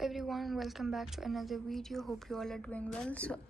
everyone, welcome back to another video. Hope you all are doing well. So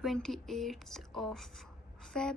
28th of Feb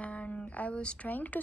and I was trying to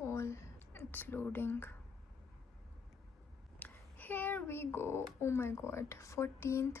all. It's loading. Here we go. Oh my god, 14th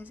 is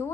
2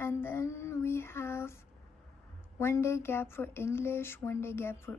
and then we have 1 day gap for English, 1 day gap for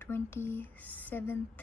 27th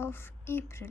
of April.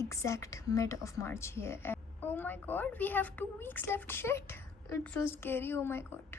exact mid of March here. And oh my god, we have 2 weeks left. Shit, it's so scary. Oh my god.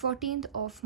14th of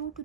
2 to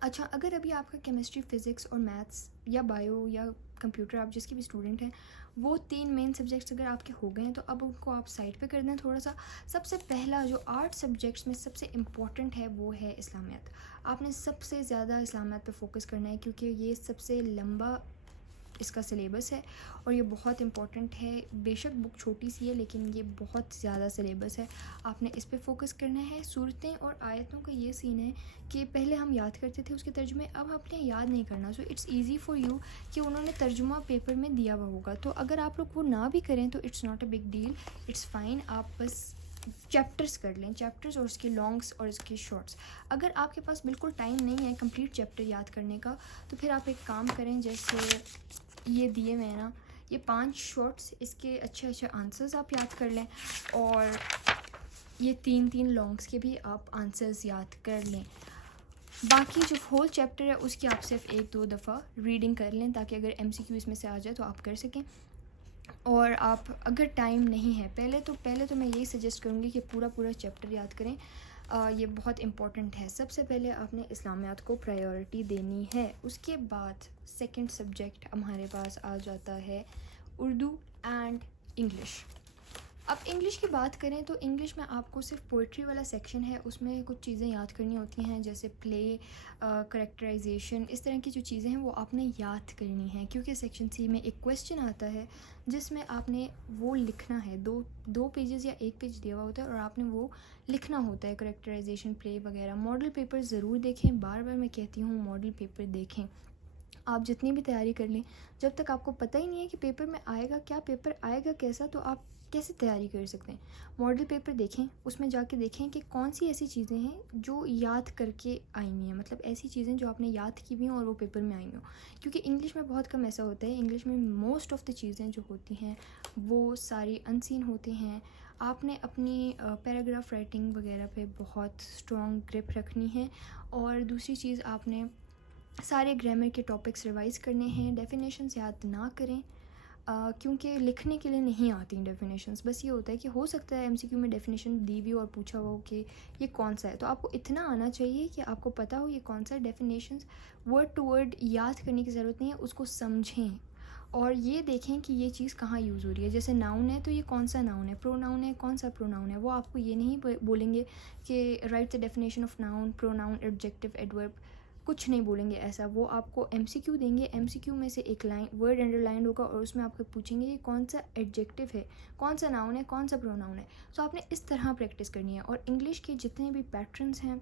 اچھا، اگر ابھی آپ کا chemistry, physics اور maths یا bio یا computer, آپ جس کی بھی اسٹوڈنٹ ہیں، وہ 3 مین سبجیکٹس اگر آپ کے ہو گئے ہیں تو اب ان کو آپ سائڈ پہ کر دیں تھوڑا سا. سب سے پہلا جو 8 سبجیکٹس میں سب سے امپورٹنٹ ہے وہ ہے اسلامیات. آپ نے سب سے زیادہ اسلامیات پہ فوکس کرنا ہے کیونکہ یہ سب سے لمبا اس کا سلیبس ہے اور یہ بہت امپورٹنٹ ہے. بے شک بک چھوٹی سی ہے لیکن یہ بہت زیادہ سلیبس ہے. آپ نے اس پہ فوکس کرنا ہے. صورتیں اور آیتوں کا یہ سین ہے کہ پہلے ہم یاد کرتے تھے اس کے ترجمے، اب ہم نے یاد نہیں کرنا. So it's easy for you کہ انہوں نے ترجمہ پیپر میں دیا ہوا ہوگا، تو اگر آپ لوگ وہ نہ بھی کریں تو it's not a big deal, it's fine. آپ بس چیپٹرس کر لیں، چیپٹرس اور اس کے لانگس اور اس کے شارٹس. اگر آپ کے پاس بالکل ٹائم نہیں ہے کمپلیٹ چیپٹر یاد کرنے کا تو پھر آپ ایک کام کریں، جیسے یہ دیے ہوئے ہیں نا، یہ 5 شارٹس، اس کے اچھے اچھے آنسرز آپ یاد کر لیں اور یہ 3 لانگس کے بھی آپ آنسرز یاد کر لیں. باقی جو ہول چیپٹر ہے اس کی آپ صرف 1-2 دفعہ ریڈنگ کر لیں تاکہ اگر MCQ اس میں سے آ جائے تو آپ کر سکیں. اور آپ اگر ٹائم نہیں ہے، پہلے تو میں یہی سجیسٹ کروں گی کہ پورا چیپٹر یاد کریں. یہ بہت امپورٹنٹ ہے. سب سے پہلے آپ نے اسلامیات کو پرائیورٹی دینی ہے. اس کے بعد سیکنڈ سبجیکٹ ہمارے پاس آ جاتا ہے اردو اینڈ انگلش. اب انگلش کی بات کریں تو انگلش میں آپ کو صرف پوئٹری والا سیکشن ہے، اس میں کچھ چیزیں یاد کرنی ہوتی ہیں جیسے پلے، کریکٹرائزیشن، اس طرح کی جو چیزیں ہیں وہ آپ نے یاد کرنی ہیں کیونکہ سیکشن سی میں ایک کویسچن آتا ہے جس میں آپ نے وہ لکھنا ہے. دو پیجز یا 1 پیج دیا ہوا ہوتا ہے اور آپ نے وہ لکھنا ہوتا ہے، کریکٹرائزیشن، پلے وغیرہ. ماڈل پیپر ضرور دیکھیں، بار بار میں کہتی ہوں ماڈل پیپر دیکھیں. آپ جتنی بھی تیاری کر لیں، جب تک آپ کو پتہ ہی نہیں ہے کہ پیپر میں آئے گا کیا، پیپر آئے گا کیسا، تو آپ کیسے تیاری کر سکتے ہیں. ماڈل پیپر دیکھیں، اس میں جا کے دیکھیں کہ کون سی ایسی چیزیں ہیں جو یاد کر کے آئی ہوئی ہیں، مطلب ایسی چیزیں جو آپ نے یاد کی بھی ہوں اور وہ پیپر میں آئی ہوں. کیونکہ انگلش میں بہت کم ایسا ہوتا ہے. انگلش میں موسٹ آف دی چیزیں جو ہوتی ہیں وہ ساری ان سین ہوتی ہیں. آپ نے اپنی پیراگراف رائٹنگ وغیرہ پہ بہت اسٹرانگ گرپ رکھنی ہے. اور دوسری چیز، آپ نے سارے گرامر کے ٹاپکس ریوائز کرنے ہیں. ڈیفینیشنز یاد نہ کریں کیونکہ لکھنے کے لیے نہیں آتی ڈیفینیشنز. بس یہ ہوتا ہے کہ ہو سکتا ہے MCQ میں ڈیفینیشن دی ہوئی اور پوچھا ہوا ہو کہ یہ کون سا ہے، تو آپ کو اتنا آنا چاہیے کہ آپ کو پتہ ہو یہ کون سا ہے. ڈیفینیشنز ورڈ ٹو ورڈ یاد کرنے کی ضرورت نہیں ہے، اس کو سمجھیں اور یہ دیکھیں کہ یہ چیز کہاں یوز ہو رہی ہے. جیسے ناؤن ہے تو یہ کون سا ناؤن ہے، پرو ناؤن ہے کون سا پرو ناؤن ہے. وہ آپ کو یہ نہیں بولیں گے کہ write the definition of noun, pronoun, adjective, adverb, کچھ نہیں بولیں گے ایسا. وہ آپ کو MCQ دیں گے، MCQ میں سے ایک لائن ورڈ انڈر لائن ہوگا اور اس میں آپ کو پوچھیں گے کہ کون سا ایڈجیکٹیو ہے، کون سا ناؤن ہے، کون سا پرو ناؤن ہے. تو آپ نے اس طرح پریکٹس کرنی ہے. اور انگلش کے جتنے بھی پیٹرنز ہیں،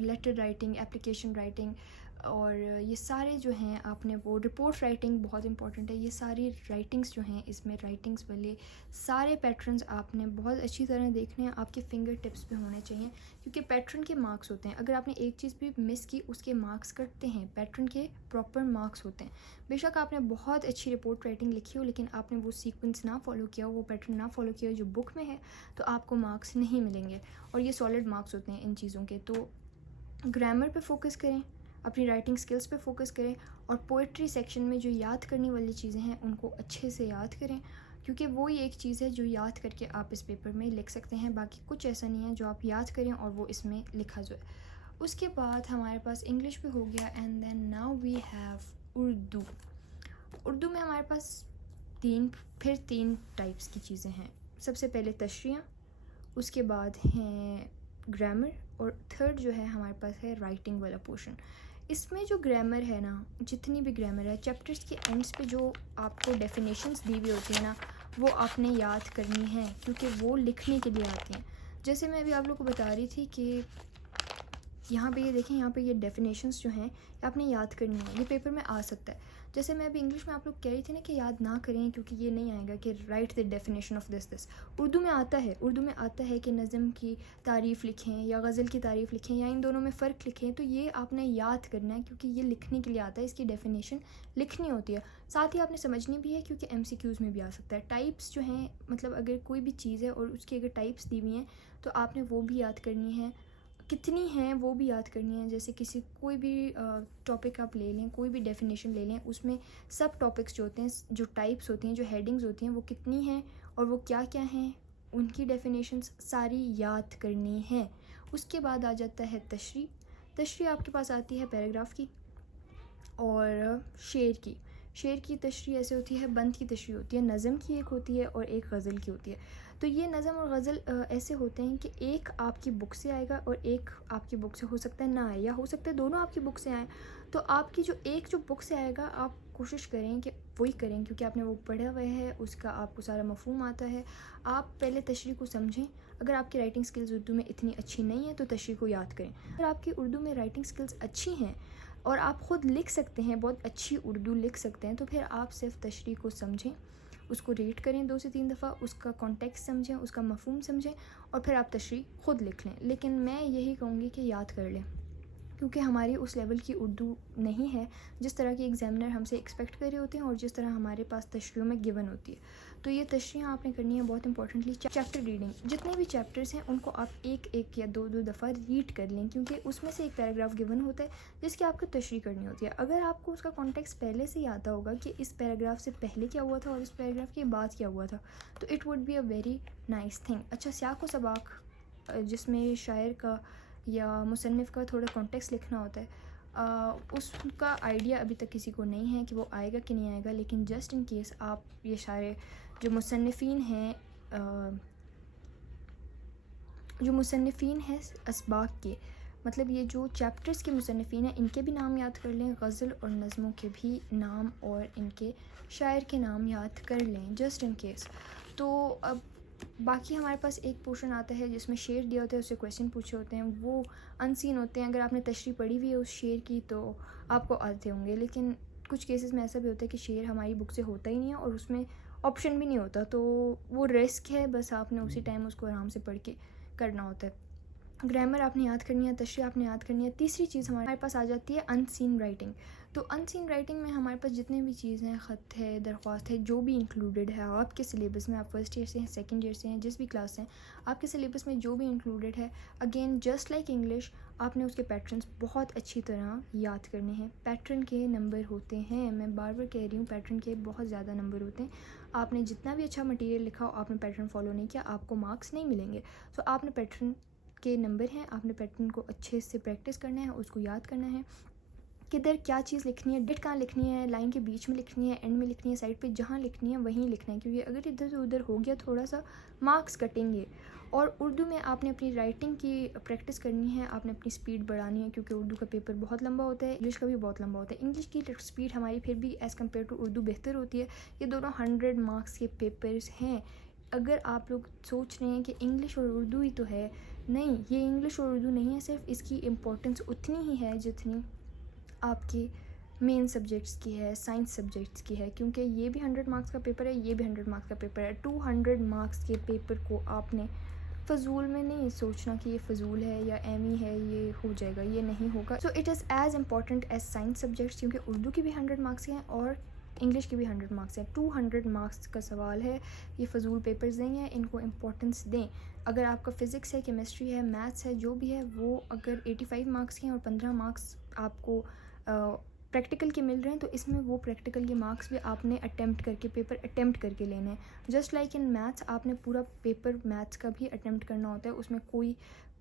لیٹر رائٹنگ، اپلیکیشن رائٹنگ اور یہ سارے جو ہیں، آپ نے وہ رپورٹ رائٹنگ بہت امپورٹنٹ ہے. یہ ساری رائٹنگس جو ہیں اس میں رائٹنگس والے سارے پیٹرنز آپ نے بہت اچھی طرح دیکھنے ہیں، آپ کے فنگر ٹپس پہ ہونے چاہیے کیونکہ پیٹرن کے مارکس ہوتے ہیں. اگر آپ نے ایک چیز بھی مس کی اس کے مارکس کٹتے ہیں، پیٹرن کے پراپر مارکس ہوتے ہیں. بے شک آپ نے بہت اچھی رپورٹ رائٹنگ لکھی ہو لیکن آپ نے وہ سیکوینس نہ فالو کیا ہو، وہ پیٹرن نہ فالو کیا ہو جو بک میں ہے، تو آپ کو مارکس نہیں ملیں گے اور یہ سالڈ مارکس ہوتے ہیں ان چیزوں کے. تو گرامر پہ فوکس کریں، اپنی رائٹنگ سکلز پہ فوکس کریں اور پوئٹری سیکشن میں جو یاد کرنے والی چیزیں ہیں ان کو اچھے سے یاد کریں کیونکہ وہی ایک چیز ہے جو یاد کر کے آپ اس پیپر میں لکھ سکتے ہیں. باقی کچھ ایسا نہیں ہے جو آپ یاد کریں اور وہ اس میں لکھا جائے. اس کے بعد ہمارے پاس انگلش پہ ہو گیا and then now we have Urdu. Urdu میں ہمارے پاس تین ٹائپس کی چیزیں ہیں. سب سے پہلے تشریح، اس کے بعد ہیں گرامر اور تھرڈ جو ہے ہمارے پاس ہے رائٹنگ والا پورشن. اس میں جو گرامر ہے نا، جتنی بھی گرامر ہے چیپٹرس کے اینڈس پہ جو آپ کو ڈیفینیشنس دی ہوئی ہوتی ہیں نا، وہ آپ نے یاد کرنی ہے کیونکہ وہ لکھنے کے لیے آتی ہیں. جیسے میں ابھی آپ لوگوں کو بتا رہی تھی کہ یہاں پہ یہ دیکھیں، یہاں پہ یہ ڈیفینیشنس جو ہیں آپ نے یاد کرنی ہے، یہ پیپر میں آ سکتا ہے. جیسے میں ابھی انگلش میں آپ لوگ کہہ رہی تھی نا کہ یاد نہ کریں کیونکہ یہ نہیں آئے گا کہ write the definition of this. Urdu میں آتا ہے، اردو میں آتا ہے کہ نظم کی تعریف لکھیں یا غزل کی تعریف لکھیں یا ان دونوں میں فرق لکھیں. تو یہ آپ نے یاد کرنا ہے کیونکہ یہ لکھنے کے لیے آتا ہے، اس کی ڈیفینیشن لکھنی ہوتی ہے. ساتھ ہی آپ نے سمجھنی بھی ہے کیونکہ MCQs میں بھی آ سکتا ہے. ٹائپس جو ہیں، مطلب اگر کوئی بھی چیز ہے اور اس کی اگر ٹائپس دی ہوئی ہیں تو آپ نے وہ بھی یاد کرنی ہے. کتنی ہیں وہ بھی یاد کرنی ہے. جیسے کوئی بھی ٹاپک آپ لے لیں، کوئی بھی ڈیفینیشن لے لیں، اس میں سب ٹاپکس جو ہوتے ہیں، جو ٹائپس ہوتی ہیں، جو ہیڈنگز ہوتی ہیں، وہ کتنی ہیں اور وہ کیا کیا ہیں، ان کی ڈیفینیشنز ساری یاد کرنی ہیں. اس کے بعد آ جاتا ہے تشریح. تشریح آپ کے پاس آتی ہے پیراگراف کی اور شعر کی تشریح ایسے ہوتی ہے، بند کی تشریح ہوتی ہے، نظم کی ایک ہوتی ہے اور ایک غزل کی ہوتی ہے. تو یہ نظم اور غزل ایسے ہوتے ہیں کہ ایک آپ کی بک سے آئے گا اور ایک آپ کی بک سے ہو سکتا ہے نہ آئے، یا ہو سکتا ہے دونوں آپ کی بک سے آئیں. تو آپ کی جو بک سے آئے گا آپ کوشش کریں کہ وہی کریں، کیونکہ آپ نے وہ پڑھا ہوا ہے، اس کا آپ کو سارا مفہوم آتا ہے. آپ پہلے تشریح کو سمجھیں. اگر آپ کی رائٹنگ سکلز اردو میں اتنی اچھی نہیں ہیں تو تشریح کو یاد کریں. اگر آپ کی اردو میں رائٹنگ سکلز اچھی ہیں اور آپ خود لکھ سکتے ہیں، بہت اچھی اردو لکھ سکتے ہیں، تو پھر آپ صرف تشریح کو سمجھیں، اس کو ریڈ کریں 2 سے 3 دفعہ، اس کا کانٹیکسٹ سمجھیں، اس کا مفہوم سمجھیں، اور پھر آپ تشریح خود لکھ لیں. لیکن میں یہی کہوں گی کہ یاد کر لیں، کیونکہ ہماری اس لیول کی اردو نہیں ہے جس طرح کی ایگزامنر ہم سے ایکسپیکٹ کر رہے ہوتے ہیں اور جس طرح ہمارے پاس تشریحوں میں گیون ہوتی ہے. تو یہ تشریح آپ نے کرنی ہے بہت امپورٹنٹلی. چیپٹر ریڈنگ، جتنے بھی چیپٹرز ہیں ان کو آپ ایک یا دو دفعہ ریڈ کر لیں، کیونکہ اس میں سے ایک پیراگراف گیون ہوتا ہے جس کی آپ کو تشریح کرنی ہوتی ہے. اگر آپ کو اس کا کانٹیکسٹ پہلے سے ہی آتا ہوگا کہ اس پیراگراف سے پہلے کیا ہوا تھا اور اس پیراگراف کے بعد کیا ہوا تھا، تو it would be a very nice thing. اچھا، سیاق و سباق جس میں شاعر کا یا مصنف کا تھوڑا کانٹیکسٹ لکھنا ہوتا ہے، اس کا آئیڈیا ابھی تک کسی کو نہیں ہے کہ وہ آئے گا کہ نہیں آئے گا. لیکن جسٹ ان کیس آپ یہ سارے جو مصنفین ہیں اسباق کے، مطلب یہ جو چیپٹرز کے مصنفین ہیں، ان کے بھی نام یاد کر لیں، غزل اور نظموں کے بھی نام اور ان کے شاعر کے نام یاد کر لیں جسٹ ان کیس. تو اب باقی ہمارے پاس ایک پورشن آتا ہے جس میں شعر دیا ہوتا ہے، اس سے کویسچن پوچھے ہوتے ہیں، وہ ان سین ہوتے ہیں. اگر آپ نے تشریح پڑھی ہوئی ہے اس شعر کی تو آپ کو آتے ہوں گے، لیکن کچھ کیسز میں ایسا بھی ہوتا ہے کہ شعر ہماری بک سے ہوتا ہی نہیں ہے اور اس میں آپشن بھی نہیں ہوتا، تو وہ رسک ہے. بس آپ نے اسی ٹائم اس کو آرام سے پڑھ کے کرنا ہوتا ہے. گرامر آپ نے یاد کرنی ہے، تشریح آپ نے یاد کرنی ہے. تیسری چیز ہمارے پاس آ جاتی ہے ان سین رائٹنگ. تو ان سین رائٹنگ میں ہمارے پاس جتنے بھی چیزیں، خط ہے، درخواست ہے، جو بھی انکلوڈیڈ ہے آپ کے سلیبس میں، آپ فرسٹ ایئر سے ہیں، سیکنڈ ایئر سے ہیں، جس بھی کلاس سے ہیں، آپ کے سلیبس میں جو بھی انکلوڈیڈ ہے، اگین جسٹ لائک انگلش آپ نے اس کے پیٹرنس بہت اچھی طرح یاد کرنے ہیں. پیٹرن کے نمبر ہوتے ہیں، میں بار بار کہہ رہی ہوں، پیٹرن کے بہت زیادہ نمبر ہوتے ہیں. آپ نے جتنا بھی اچھا مٹیریل لکھا ہو، آپ نے پیٹرن فالو نہیں کیا، آپ کو مارکس نہیں ملیں گے. سو آپ نے پیٹرن کے نمبر ہیں، آپ نے پیٹرن کو اچھے سے پریکٹس کرنا ہے، اس کو یاد کرنا ہے، کدھر کیا چیز لکھنی ہے، ڈیٹ کہاں لکھنی ہے، لائن کے بیچ میں لکھنی ہے، اینڈ میں لکھنی ہے، سائڈ پہ جہاں لکھنی ہے وہیں لکھنا ہے، کیونکہ اگر ادھر سے ادھر ہو گیا تھوڑا سا مارکس کٹیں گے. اور اردو میں آپ نے اپنی رائٹنگ کی پریکٹس کرنی ہے، آپ نے اپنی سپیڈ بڑھانی ہے، کیونکہ اردو کا پیپر بہت لمبا ہوتا ہے، انگلش کا بھی بہت لمبا ہوتا ہے. انگلش کی سپیڈ ہماری پھر بھی ایز کمپیئر ٹو اردو بہتر ہوتی ہے. یہ دونوں 100 مارکس کے پیپرز ہیں. اگر آپ لوگ سوچ رہے ہیں کہ انگلش اور اردو ہی تو ہے، نہیں، یہ انگلش اور اردو نہیں ہے، صرف اس کی امپورٹنس اتنی ہی ہے جتنی آپ کی مین سبجیکٹس کی ہے، سائنس سبجیکٹس کی ہے، کیونکہ یہ بھی 100 مارکس کا پیپر ہے، یہ بھی 100 مارکس کا پیپر ہے. 200 مارکس کے پیپر کو آپ نے فضول میں نہیں سوچنا کہ یہ فضول ہے یا ایمی ہے، یہ ہو جائے گا، یہ نہیں ہوگا. So it is as important as science subjects, کیونکہ اردو کی بھی 100 مارکس ہیں اور انگلش کی بھی 100 مارکس ہیں. 200 مارکس کا سوال ہے، یہ فضول پیپرز نہیں ہیں، ان کو امپورٹنس دیں. اگر آپ کا فزکس ہے، کیمسٹری ہے، میتھس ہے، جو بھی ہے، وہ اگر 85 مارکس کے ہیں اور 15 مارکس آپ کو پریکٹیکل کے مل رہے ہیں، تو اس میں وہ پریکٹیکل کے مارکس بھی آپ نے پیپر اٹیمپٹ کر کے لینے ہیں. جسٹ لائک ان میتھس آپ نے پورا پیپر میتھس کا بھی اٹیمپٹ کرنا ہوتا ہے، اس میں کوئی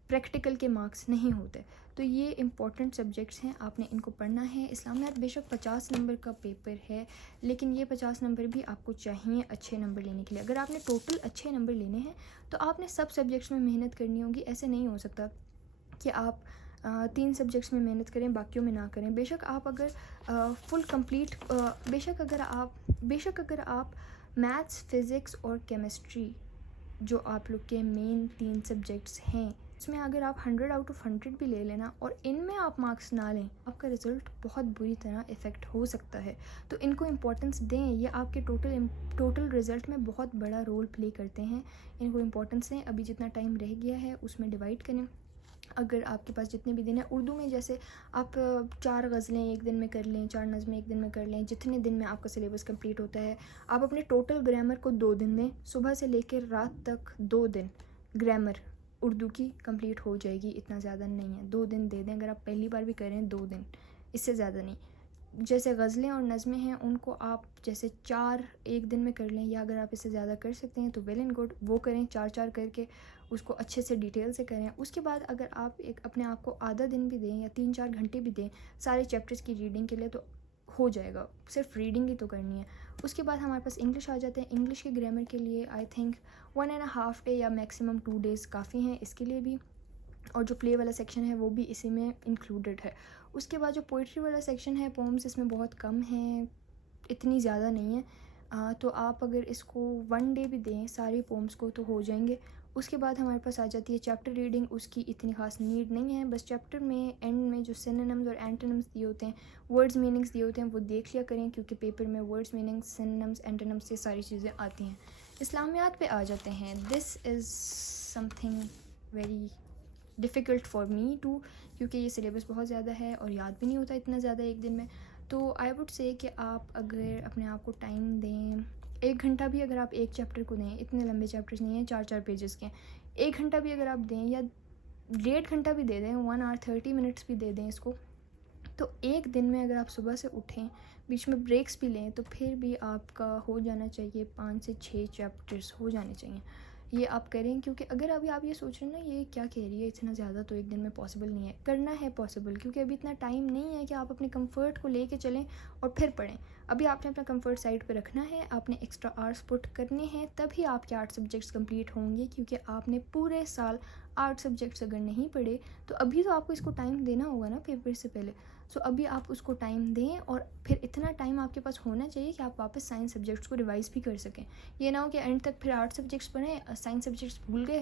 پریکٹیکل کے مارکس نہیں ہوتے. تو یہ امپورٹنٹ سبجیکٹس ہیں، آپ نے ان کو پڑھنا ہے. اسلامیات بے شک 50 نمبر کا پیپر ہے، لیکن یہ 50 نمبر بھی آپ کو چاہیے اچھے نمبر لینے کے لیے. اگر آپ نے ٹوٹل اچھے نمبر لینے ہیں تو آپ نے سب سبجیکٹس میں محنت کرنی ہوگی. ایسے نہیں ہو سکتا کہ آپ 3 سبجیکٹس میں محنت کریں، باقیوں میں نہ کریں. بے شک آپ اگر فل کمپلیٹ بے شک اگر آپ میتھس، فزکس اور کیمسٹری جو آپ لوگ کے مین 3 سبجیکٹس ہیں، اس میں اگر آپ 100 آؤٹ آف 100 بھی لے لینا اور ان میں آپ مارکس نہ لیں، آپ کا رزلٹ بہت بری طرح افیکٹ ہو سکتا ہے. تو ان کو امپورٹنس دیں، یہ آپ کے ٹوٹل رزلٹ میں بہت بڑا رول پلے کرتے ہیں. ان کو امپورٹنس دیں. ابھی جتنا ٹائم رہ گیا ہے اس میں ڈیوائڈ کریں. اگر آپ کے پاس جتنے بھی دن ہیں، اردو میں جیسے آپ 4 غزلیں ایک دن میں کر لیں، 4 نظمیں ایک دن میں کر لیں، جتنے دن میں آپ کا سلیبس کمپلیٹ ہوتا ہے. آپ اپنے ٹوٹل گرامر کو 2 دن دیں، صبح سے لے کے رات تک 2 دن گرامر اردو کی کمپلیٹ ہو جائے گی. اتنا زیادہ نہیں ہے، 2 دن دے دیں. اگر آپ پہلی بار بھی کریں 2 دن، اس سے زیادہ نہیں. جیسے غزلیں اور نظمیں ہیں ان کو آپ جیسے 4 ایک دن میں کر لیں، یا اگر آپ اس سے زیادہ کر سکتے ہیں تو ویل اینڈ گڈ، وہ کریں 4 کر کے. اس کو اچھے سے ڈیٹیل سے کریں. اس کے بعد اگر آپ ایک اپنے آپ کو آدھا دن بھی دیں یا 3-4 گھنٹے بھی دیں سارے چیپٹرز کی ریڈنگ کے لیے تو ہو جائے گا. صرف ریڈنگ ہی تو کرنی ہے. اس کے بعد ہمارے پاس انگلش آ جاتے ہیں. انگلش کے گرامر کے لیے آئی تھنک 1.5 ڈے یا میکسیمم 2 ڈیز کافی ہیں اس کے لیے بھی. اور جو پلے والا سیکشن ہے وہ بھی اسی میں انکلوڈیڈ ہے. اس کے بعد جو پوئٹری والا سیکشن ہے پومز اس میں بہت کم ہیں, اتنی زیادہ نہیں ہے. تو آپ اگر اس کو 1 ڈے بھی دیں ساری پومز کو تو ہو جائیں گے. اس کے بعد ہمارے پاس آ جاتی ہے چیپٹر ریڈنگ. اس کی اتنی خاص نیڈ نہیں ہے, بس چیپٹر میں اینڈ میں جو سینونمز اور اینٹونمز دیے ہوتے ہیں, ورڈز میننگز دیے ہوتے ہیں وہ دیکھ لیا کریں, کیونکہ پیپر میں ورڈز میننگز سینونمز اینٹونمز یہ ساری چیزیں آتی ہیں. اسلامیات پہ آ جاتے ہیں. This is something very difficult for me too, کیونکہ یہ سلیبس بہت زیادہ ہے اور یاد بھی نہیں ہوتا اتنا زیادہ ایک دن میں. تو آئی ووڈ سے کہ آپ اگر اپنے آپ کو ٹائم دیں 1 گھنٹہ بھی اگر آپ ایک چیپٹر کو دیں, اتنے لمبے چیپٹرز نہیں ہیں 4-4 پیجز کے, 1 گھنٹہ بھی اگر آپ دیں یا 1.5 گھنٹہ بھی دے دیں, 1 hour 30 minutes بھی دے دیں اس کو, تو ایک دن میں اگر آپ صبح سے اٹھیں بیچ میں بریکس بھی لیں تو پھر بھی آپ کا ہو جانا چاہیے 5 سے 6 چیپٹرز ہو جانے چاہیے. یہ آپ کریں, کیونکہ اگر ابھی آپ یہ سوچ رہے ہیں نا یہ کیا کہہ رہی ہے اتنا زیادہ تو ایک دن میں پاسبل نہیں ہے. کرنا ہے پاسبل, کیونکہ ابھی اتنا ٹائم نہیں ہے کہ آپ اپنے کمفرٹ کو لے کے چلیں اور پھر پڑھیں. ابھی آپ نے اپنا کمفرٹ سائڈ پہ رکھنا ہے, آپ نے ایکسٹرا آرٹس پٹ کرنے ہیں تبھی آپ کے 8 سبجیکٹس کمپلیٹ ہوں گے, کیونکہ آپ نے پورے سال 8 سبجیکٹس اگر نہیں پڑھے تو ابھی تو آپ کو اس کو ٹائم دینا ہوگا نا پیپر سے پہلے. سو ابھی آپ اس کو ٹائم دیں اور پھر اتنا ٹائم آپ کے پاس ہونا چاہیے کہ آپ واپس سائنس سبجیکٹس کو ریوائز بھی کر سکیں. یہ نہ ہو کہ اینڈ تک پھر 8 سبجیکٹس پڑھیں, سائنس سبجیکٹس بھول گئے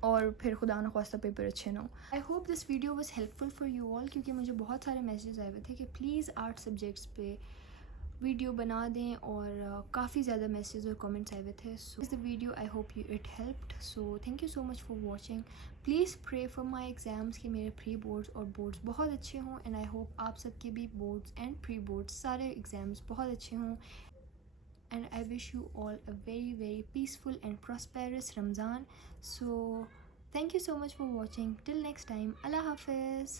اور پھر خدا نخواستہ پیپر اچھے نہ ہو. I hope this video was helpful for you all, کیونکہ مجھے بہت سارے میسیجز آئے ہوئے تھے کہ پلیز 8 سبجیکٹس پہ ویڈیو بنا دیں, اور کافی زیادہ میسیجز اور کامنٹس آئے ہوئے تھے. سو اس video I hope you it helped. So thank you so much for watching. Please pray for my exams کہ میرے پری بورڈس اور بورڈس بہت اچھے ہوں, اینڈ آئی ہوپ آپ سب کے بھی بورڈس اینڈ پری بورڈس سارے ایگزامس بہت اچھے ہوں. And I wish you all a very very peaceful and prosperous Ramzan. So thank you so much for watching. Till next time, Allah Hafiz.